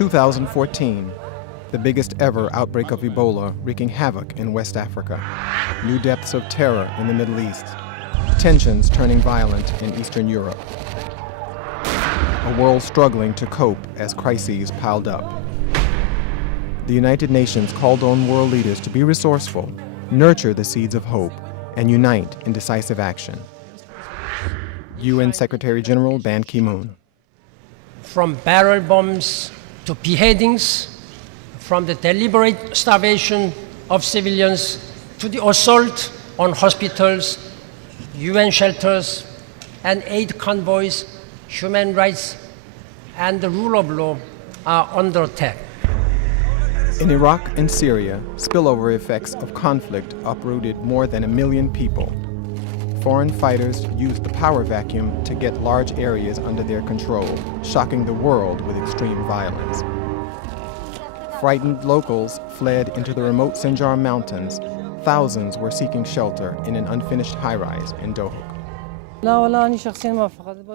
2014, the biggest ever outbreak of Ebola wreaking havoc in West Africa. New depths of terror in the Middle East. Tensions turning violent in Eastern Europe. A world struggling to cope as crises piled up. The United Nations called on world leaders to be resourceful, nurture the seeds of hope, and unite in decisive action. UN Secretary General Ban Ki-moon. From barrel bombs to beheadings, from the deliberate starvation of civilians to the assault on hospitals, UN shelters, and aid convoys, human rights and the rule of law are under attack. In Iraq and Syria, spillover effects of conflict uprooted more than 1 million people. Foreign fighters used the power vacuum to get large areas under their control, shocking the world with extreme violence. Frightened locals fled into the remote Sinjar Mountains. Thousands were seeking shelter in an unfinished high-rise in Dohuk.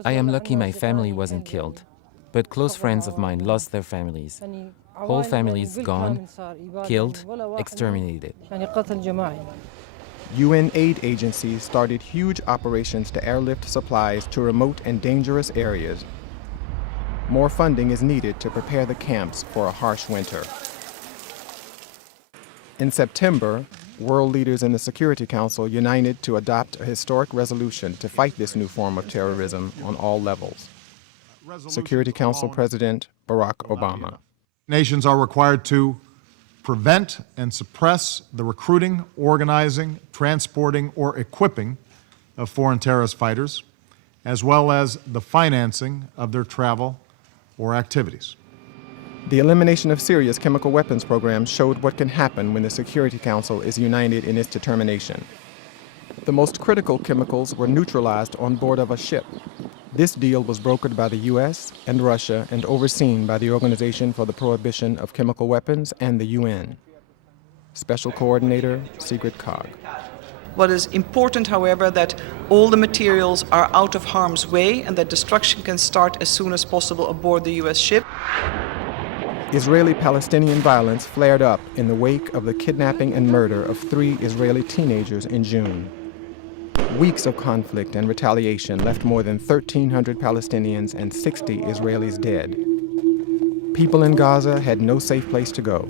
I am lucky my family wasn't killed, but close friends of mine lost their families. Whole families gone, killed, exterminated. UN aid agencies started huge operations to airlift supplies to remote and dangerous areas. More funding is needed to prepare the camps for a harsh winter. In September, world leaders in the Security Council united to adopt a historic resolution to fight this new form of terrorism on all levels. Security Council President Barack Obama. Nations are required to prevent and suppress the recruiting, organizing, transporting, or equipping of foreign terrorist fighters, as well as the financing of their travel or activities. The elimination of Syria's chemical weapons program showed what can happen when the Security Council is united in its determination. The most critical chemicals were neutralized on board of a ship. This deal was brokered by the U.S. and Russia and overseen by the Organization for the Prohibition of Chemical Weapons and the UN. Special Coordinator Sigrid Kaag. What is important, however, that all the materials are out of harm's way and that destruction can start as soon as possible aboard the U.S. ship. Israeli-Palestinian violence flared up in the wake of the kidnapping and murder of 3 Israeli teenagers in June. Weeks of conflict and retaliation left more than 1,300 Palestinians and 60 Israelis dead. People in Gaza had no safe place to go.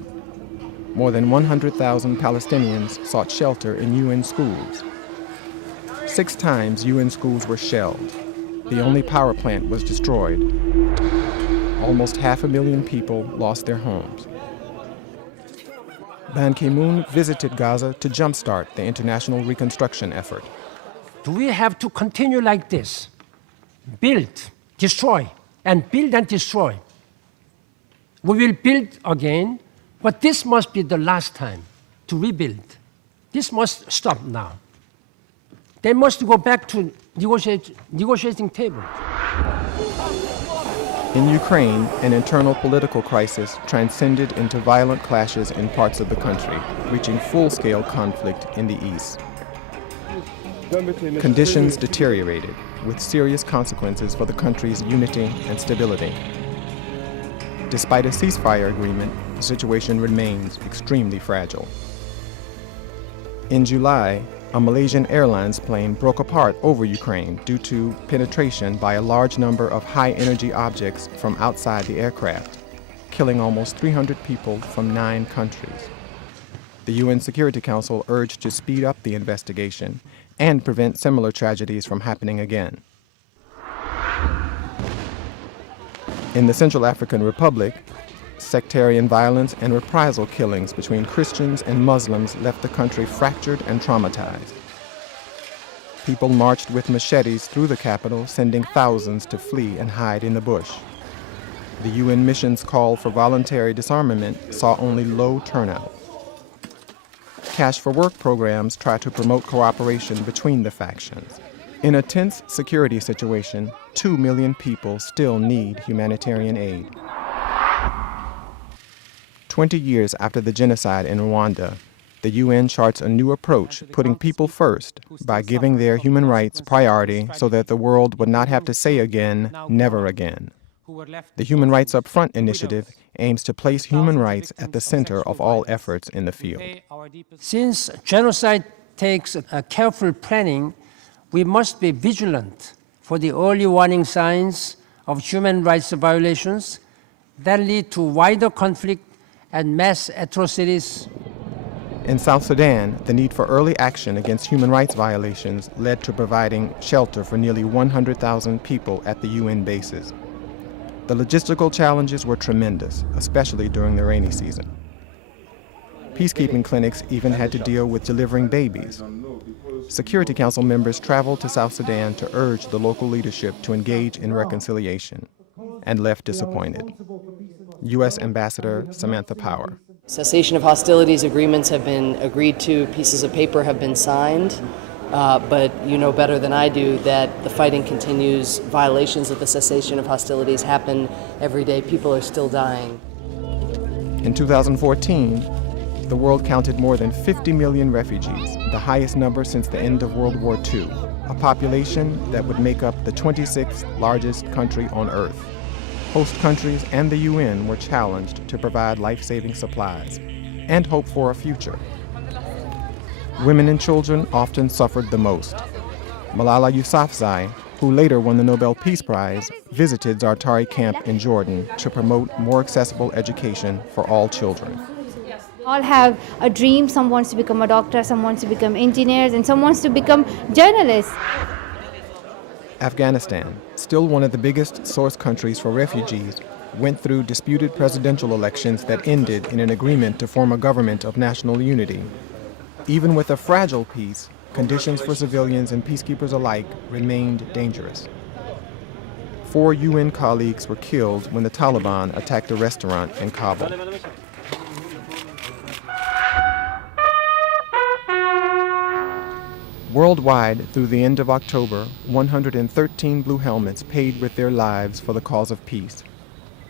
More than 100,000 Palestinians sought shelter in UN schools. 6 times UN schools were shelled. The only power plant was destroyed. Almost 500,000 people lost their homes. Ban Ki-moon visited Gaza to jumpstart the international reconstruction effort. Do we have to continue like this? Build, destroy, and build and destroy. We will build again, but this must be the last time to rebuild. This must stop now. They must go back to negotiating table. In Ukraine, an internal political crisis transcended into violent clashes in parts of the country, reaching full-scale conflict in the east. Conditions deteriorated, with serious consequences for the country's unity and stability. Despite a ceasefire agreement, the situation remains extremely fragile. In July, a Malaysian Airlines plane broke apart over Ukraine due to penetration by a large number of high-energy objects from outside the aircraft, killing almost 300 people from 9 countries. The UN Security Council urged to speed up the investigation and prevent similar tragedies from happening again. In the Central African Republic, sectarian violence and reprisal killings between Christians and Muslims left the country fractured and traumatized. People marched with machetes through the capital, sending thousands to flee and hide in the bush. The UN mission's call for voluntary disarmament saw only low turnout. Cash for Work programs try to promote cooperation between the factions. In a tense security situation, 2 million people still need humanitarian aid. 20 years after the genocide in Rwanda, the UN charts a new approach, putting people first by giving their human rights priority so that the world would not have to say again, never again. The Human Rights Up Front initiative aims to place human rights at the center of all efforts in the field. Since genocide takes a careful planning, we must be vigilant for the early warning signs of human rights violations that lead to wider conflict and mass atrocities. In South Sudan, the need for early action against human rights violations led to providing shelter for nearly 100,000 people at the UN bases. The logistical challenges were tremendous, especially during the rainy season. Peacekeeping clinics even had to deal with delivering babies. Security Council members traveled to South Sudan to urge the local leadership to engage in reconciliation, and left disappointed. U.S. Ambassador Samantha Power. Cessation of hostilities agreements have been agreed to, pieces of paper have been signed, but you know better than I do that the fighting continues. Violations of the cessation of hostilities happen every day. People are still dying. In 2014, the world counted more than 50 million refugees, the highest number since the end of World War II, a population that would make up the 26th largest country on Earth. Host countries and the UN were challenged to provide life-saving supplies and hope for a future. Women and children often suffered the most. Malala Yousafzai, who later won the Nobel Peace Prize, visited Zartari camp in Jordan to promote more accessible education for all children. All have a dream. Some wants to become a doctor, some wants to become engineers, and some wants to become journalists. Afghanistan, still one of the biggest source countries for refugees, went through disputed presidential elections that ended in an agreement to form a government of national unity. Even with a fragile peace, conditions for civilians and peacekeepers alike remained dangerous. 4 UN colleagues were killed when the Taliban attacked a restaurant in Kabul. Worldwide, through the end of October, 113 Blue Helmets paid with their lives for the cause of peace.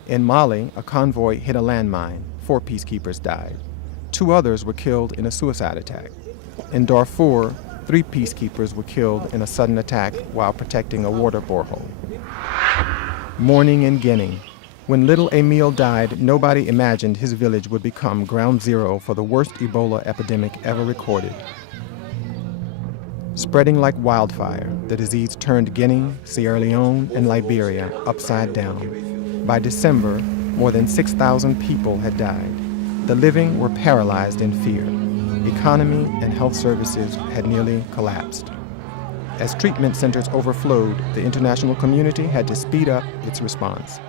In Mali, a convoy hit a landmine. 4 peacekeepers died. 2 others were killed in a suicide attack. In Darfur, 3 peacekeepers were killed in a sudden attack while protecting a water borehole. Mourning in Guinea. When little Emile died, nobody imagined his village would become ground zero for the worst Ebola epidemic ever recorded. Spreading like wildfire, the disease turned Guinea, Sierra Leone, and Liberia upside down. By December, more than 6,000 people had died. The living were paralyzed in fear. Economy and health services had nearly collapsed. As treatment centers overflowed, the international community had to speed up its response.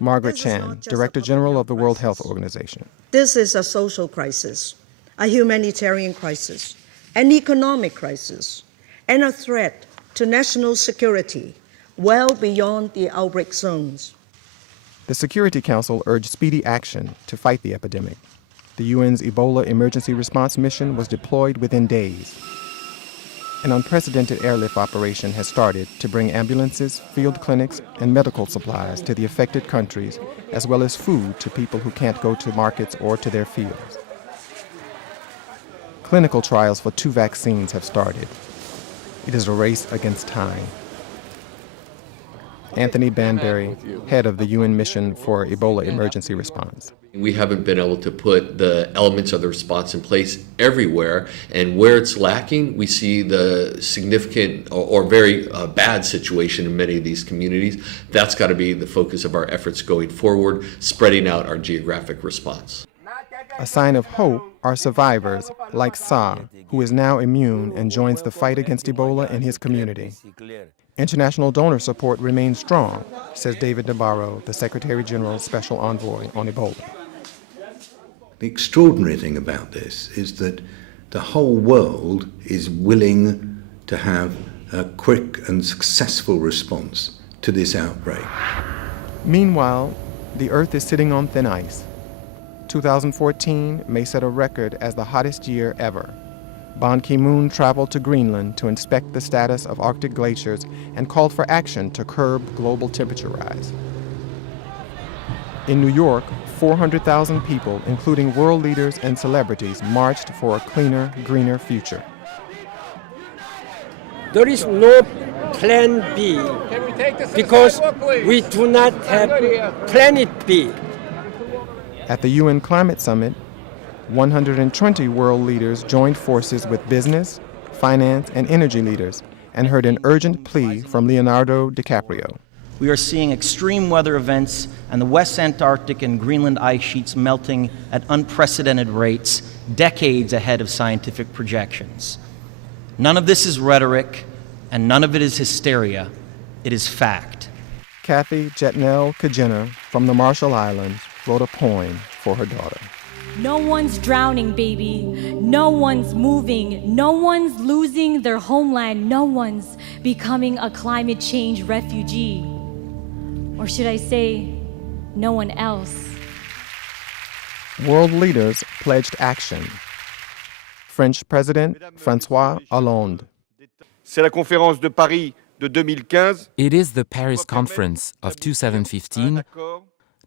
Margaret Chan, Director General of the World Health Organization. This is a social crisis, a humanitarian crisis, an economic crisis, and a threat to national security well beyond the outbreak zones. The Security Council urged speedy action to fight the epidemic. The UN's Ebola Emergency Response Mission was deployed within days. An unprecedented airlift operation has started to bring ambulances, field clinics, and medical supplies to the affected countries, as well as food to people who can't go to markets or to their fields. Clinical trials for 2 vaccines have started. It is a race against time. Anthony Banbury, head of the UN mission for Ebola emergency response. We haven't been able to put the elements of the response in place everywhere, and where it's lacking, we see the significant or very bad situation in many of these communities. That's got to be the focus of our efforts going forward, spreading out our geographic response. A sign of hope are survivors like Sa, who is now immune and joins the fight against Ebola in his community. International donor support remains strong, says David Nabarro, the Secretary General's Special Envoy on Ebola. The extraordinary thing about this is that the whole world is willing to have a quick and successful response to this outbreak. Meanwhile, the Earth is sitting on thin ice. 2014 may set a record as the hottest year ever. Ban Ki-moon traveled to Greenland to inspect the status of Arctic glaciers and called for action to curb global temperature rise. In New York, 400,000 people, including world leaders and celebrities, marched for a cleaner, greener future. There is no plan B because we do not have planet B. At the UN Climate Summit, 120 world leaders joined forces with business, finance, and energy leaders and heard an urgent plea from Leonardo DiCaprio. We are seeing extreme weather events and the West Antarctic and Greenland ice sheets melting at unprecedented rates, decades ahead of scientific projections. None of this is rhetoric, and none of it is hysteria. It is fact. Kathy Jetnell Kajena from the Marshall Islands wrote a poem for her daughter. No one's drowning, baby. No one's moving. No one's losing their homeland. No one's becoming a climate change refugee. Or should I say, no one else. World leaders pledged action. French President François Hollande. C'est la conférence de Paris de 2015. It is the Paris Conference of 2015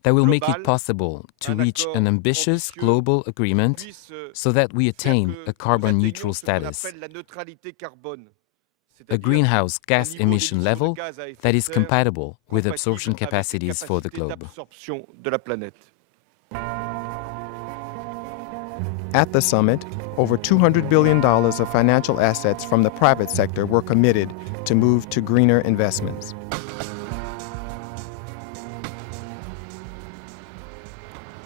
that will make it possible to reach an ambitious global agreement so that we attain a carbon-neutral status, a greenhouse gas emission level that is compatible with absorption capacities for the globe. At the summit, over $200 billion of financial assets from the private sector were committed to move to greener investments.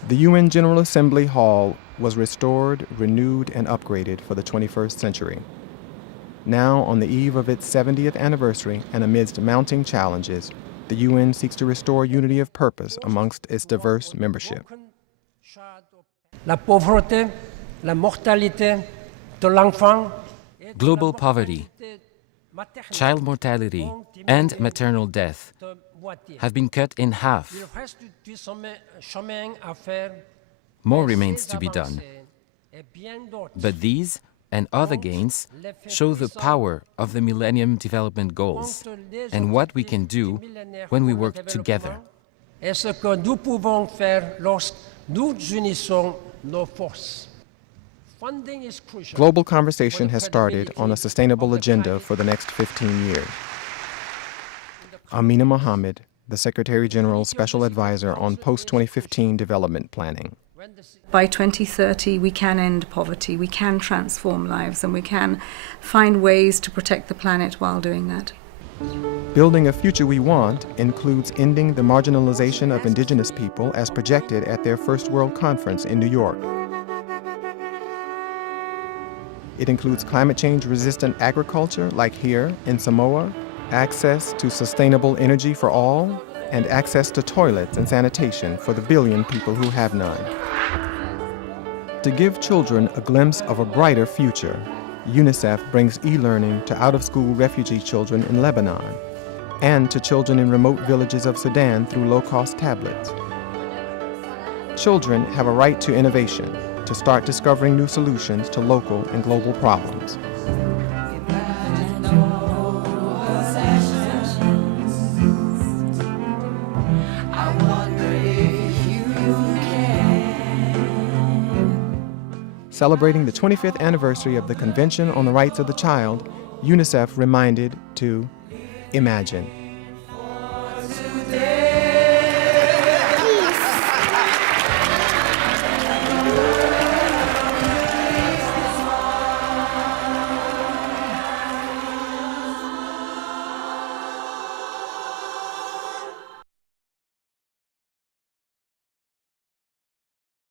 The UN General Assembly Hall was restored, renewed, and upgraded for the 21st century. Now, on the eve of its 70th anniversary and amidst mounting challenges, the UN seeks to restore unity of purpose amongst its diverse membership. La pauvreté, la mortalité de l'enfant, global poverty, child mortality, and maternal death have been cut in half. More remains to be done. But these and other gains show the power of the Millennium Development Goals and what we can do when we work together. Et ce que nous pouvons faire lorsque nous unissons nos forces. Global conversation has started on a sustainable agenda for the next 15 years. Amina Mohammed, the Secretary General's Special Advisor on Post-2015 Development Planning. By 2030, we can end poverty, we can transform lives, and we can find ways to protect the planet while doing that. Building a future we want includes ending the marginalization of indigenous people as projected at their First World Conference in New York. It includes climate change-resistant agriculture, like here in Samoa, access to sustainable energy for all, and access to toilets and sanitation for the billion people who have none. To give children a glimpse of a brighter future, UNICEF brings e-learning to out-of-school refugee children in Lebanon and to children in remote villages of Sudan through low-cost tablets. Children have a right to innovation, to start discovering new solutions to local and global problems. Celebrating the 25th anniversary of the Convention on the Rights of the Child, UNICEF reminded to imagine.